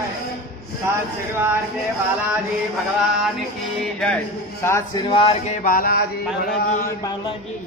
जय। सात शनिवार के बालाजी भगवान की जय। सात शनिवार के बालाजी बालाजी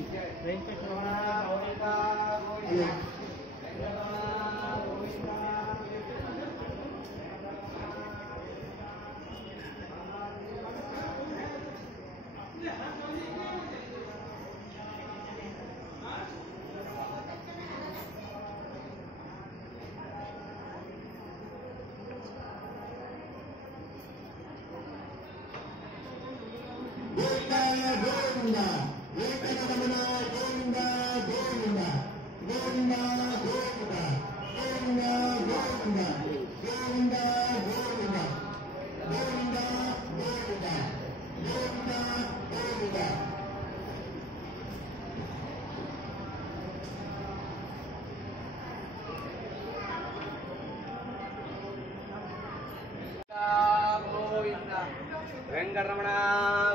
वेंकटरमण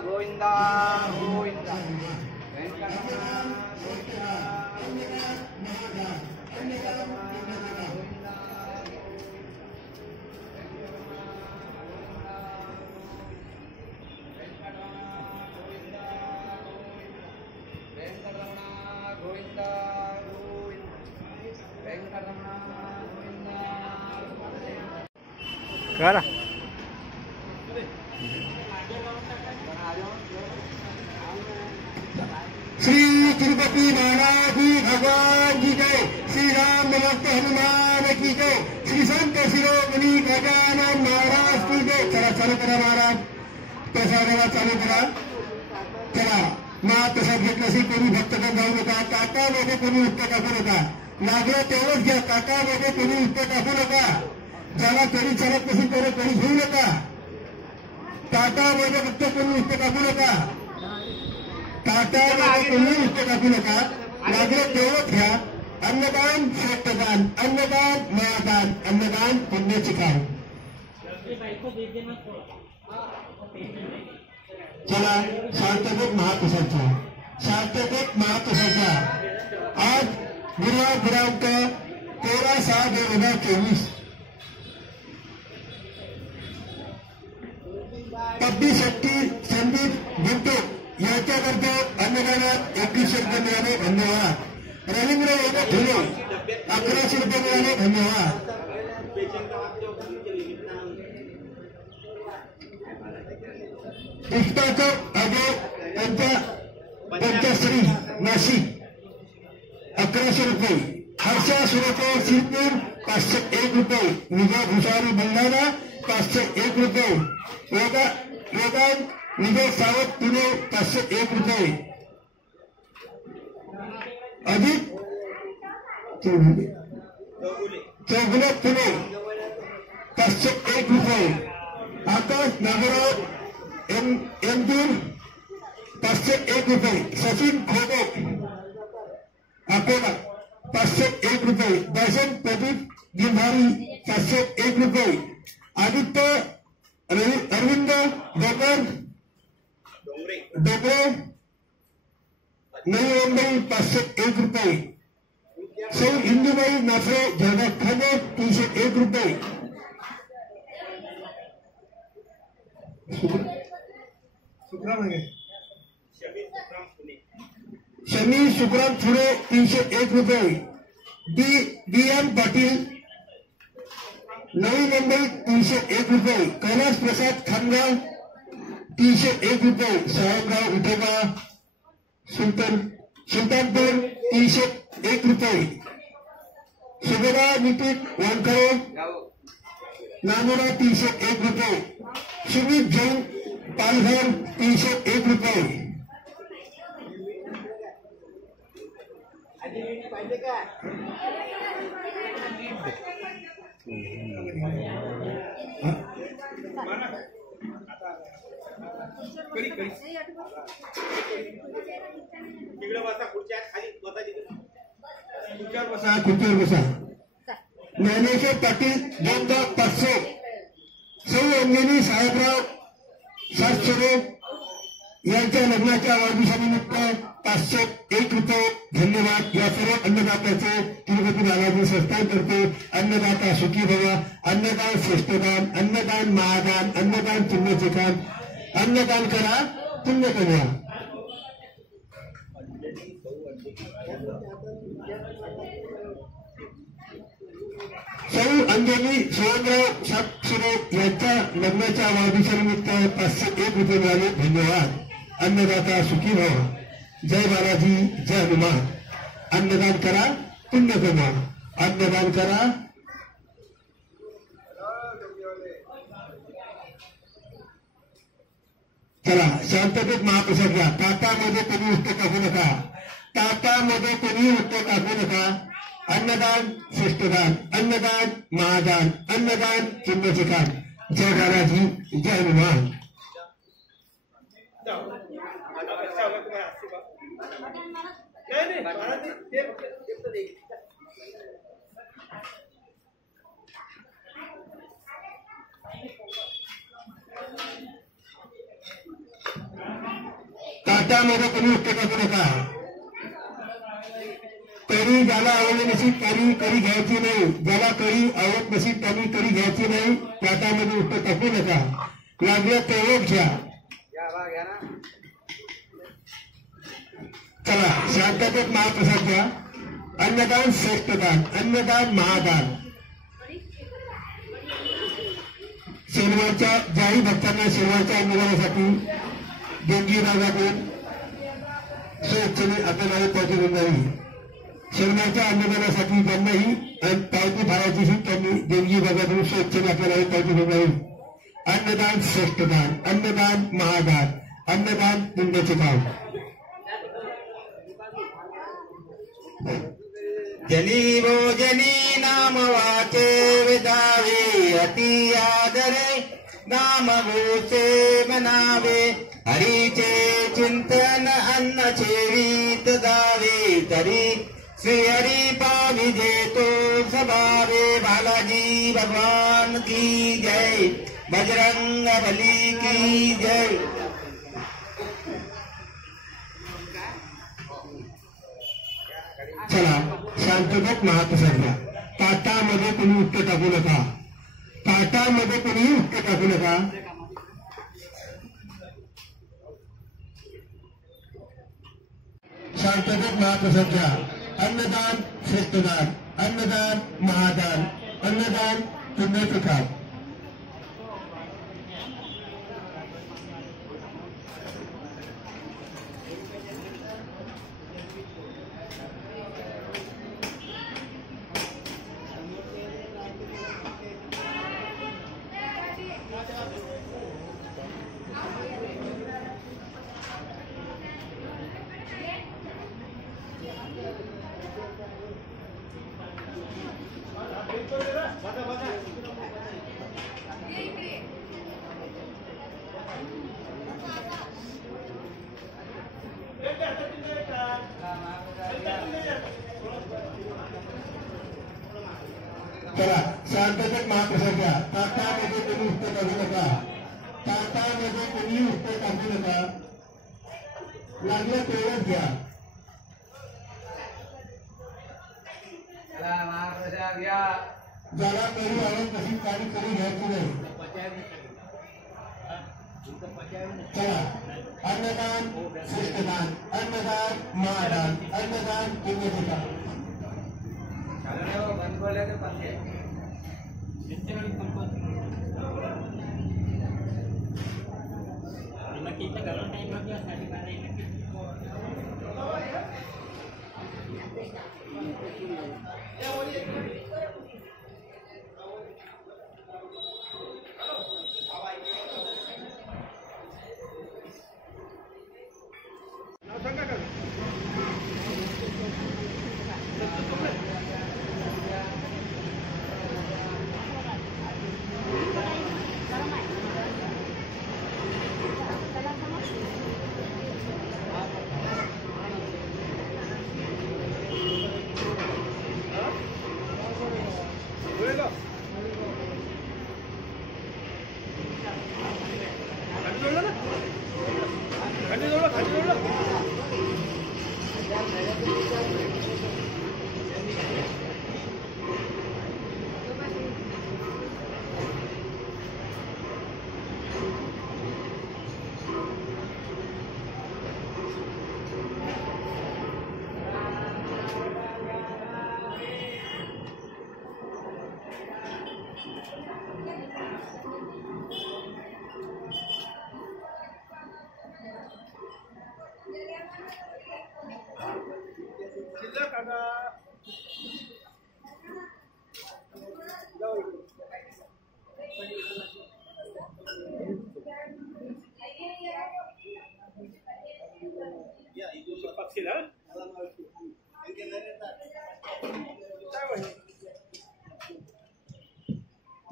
गोविंदा गोविंदा वेंकटरमण गोविंदा करा श्री तिरुपति महाराज भगवान की जय। श्री राम भक्त हनुमान की जय। श्री संत शिरोमणी गजानन महाराज की जय। चला चालू करा महाराज, प्रसादाला चालू करा. चला मग तसं घेतलं असेल कोणी भक्तगण जाऊ नका. काकामध्ये कोणी उत्तर टाकू नका. लागलं तेवढंच घ्या. काकामध्ये कोणी उत्तर टाकू नका. ज्याला तरी चालत नसेल त्याला कोणी घेऊ नका. काकामध्ये फक्त कोणी उत्तर टाकू नका. काकामध्ये कोणी उत्तर टाकू नका. लागलं तेवढंच घ्या. अन्नदान श्रेष्ठदान, अन्नदान महादान, अन्नदान पुण्याची काम. चला शांततेत महाप्रसादचा, शांततेत महाप्रसादचा. आज गुरुवार दिनांक 13/6/2024 पब्बी शेट्टी संदीप गुंटे यांच्याकरता अन्नदानात 2100 रुपये मिळाले. धन्यवाद. रवींद्र येणे धुले 1100 रुपये मिळाले. धन्यवाद. पुष्पाचक अजय पंचश्री नाशिक 1100 रुपये. हर्षा सुरेकर सिरपूर 501 रुपये. विजय भुसारी बुलढाणा 501 रुपये. वेदांत विजय सावत पुणे 501 रुपये. अजित चौगुले पुणे 501 रुपये. आकाश नागराव एमदूर 501 रुपये. सचिन खोगे अकोला 501 रुपये. दर्शन प्रदीप गिरधारी 501 रुपये. आदित्य अरविंद डोंगरे नवी मुंबई 501 रुपये. सौ हिंदूबाई नाफरे जगन्नाथ खाने 301 रुपये. शमी सुखराम फुले 301 रुपये. बी.एम. पाटील नवी मुंबई 301 रुपये. कैलास प्रसाद खानगाव 301 रुपये. साहेबराव विठोबा सुलतानपूर 301 रुपये. सुबेदा नितीन वानखळे नामोरा 301 रुपये. सुमित जैन पालघर 301 रुपये. खुर्चीवर बसा. ज्ञानेश्वर पाटील 2,500. सौ अंजनी साहेबराव सातशे यांच्या लग्नाच्या वाढदिवसानिमित्त 501 रुपये धन्यवाद। या सर्व अन्नदात्याचे तिरुपती बालाजी संस्थान करते। अन्नदाता सुखी भव, अन्नदान श्रेष्ठदान, अन्नदान महादान, अन्नदान पुण्याचे काम। अन्नदान करा, पुण्य करा। सौ अंजली सोहनराव सातशिरे यांच्या लग्नाच्या वाढदिवसानिमित्त 501 रुपये मिळाले, धन्यवाद। अन्नदाता सुखी भव, जय बालाजी, जय हनुमान। अन्नदान करा, पुण्य कमा। अन्नदान करा, चला शांततेत महाप्रसाद घ्या। ताटामध्ये कोणी उत्तर टाकू नका, ताटामध्ये कोणी उत्तर टाकू नका। अन्नदान श्रेष्ठदान, अन्नदान महादान, अन्नदान पुण्याचे काम। जय बालाजी, जय हनुमान। ताटामध्ये कोणी उत्तर टाकू नका। कढी ज्याला आवडली नसेल त्यांनी कढी घ्यायची नाही, ज्याला कढी आवडत नसेल त्यांनी कढी घ्यायची नाही। ताटामध्ये उत्तर टाकू नका, लागलं तेवढं घ्या। चला शांततेत महाप्रसाद घ्या। अन्नदान श्रेष्ठदान, अन्नदान महादान। शनिवारच्या ज्याही भक्तांना शनिवारच्या अन्नदानासाठी देणगी भागातून स्वेच्छेने आपल्याला पावती नाही। शनिवारच्या अन्नदानासाठी ज्यांनाही पावती भरायची असेल त्यांनी देणगी भागातून स्वेच्छेने आपल्याला पावती नाही। अन्नदान श्रेष्ठदान, अन्नदान महादान, अन्नदान पुण्याचे काम। जनी भोजनी नाम वाचे विदावे, अति आदरे नाम भूचे मनावे। हरीचे चिंतन अन्न छेवीत दावे, तरी श्री हरि पावी देतो सभावे। बालाजी भगवान की जय, बजरंग बली की जय। चला शांततेत महाप्रसाद घ्या। ताटामध्ये कोणी उत्तर टाकू नका, ताटामध्ये कोणी उत्तर टाकू नका। शांततेत महाप्रसाद घ्या। अन्नदान श्रेष्ठदान, अन्नदान महादान, अन्नदान पुण्याचे काम। चला शांततेत महाप्रसाद घ्या। ताटामध्ये कोणी उत्तर टाकू नका, ताटामध्ये कोणी उत्तर टाकू नका, लागलं तेवढंच घ्या। महाप्रसाद घ्या। ज्याला कधी आवडत नसेल काही कधी घ्यायची नाही। चला अन्नदान श्रेष्ठदान, अन्नदान महादान, अन्नदान पुण्याचे काम। बंद बोले तो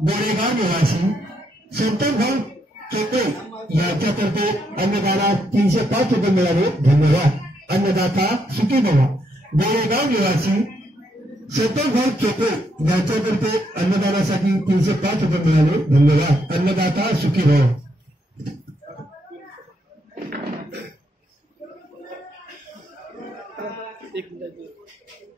गोरेगाव निवासी संतोषभाऊ चोपडे यांच्यातर्फे अन्नदाना 305 रुपये मिळाले. धन्यवाद. अन्नदाता सुखी भवा. गोरेगाव निवासी संतोषभाऊ चोपडे यांच्यातर्फे अन्नदानासाठी 305 रुपये मिळाले. धन्यवाद. अन्नदाता सुखी भवा. एक मिनिट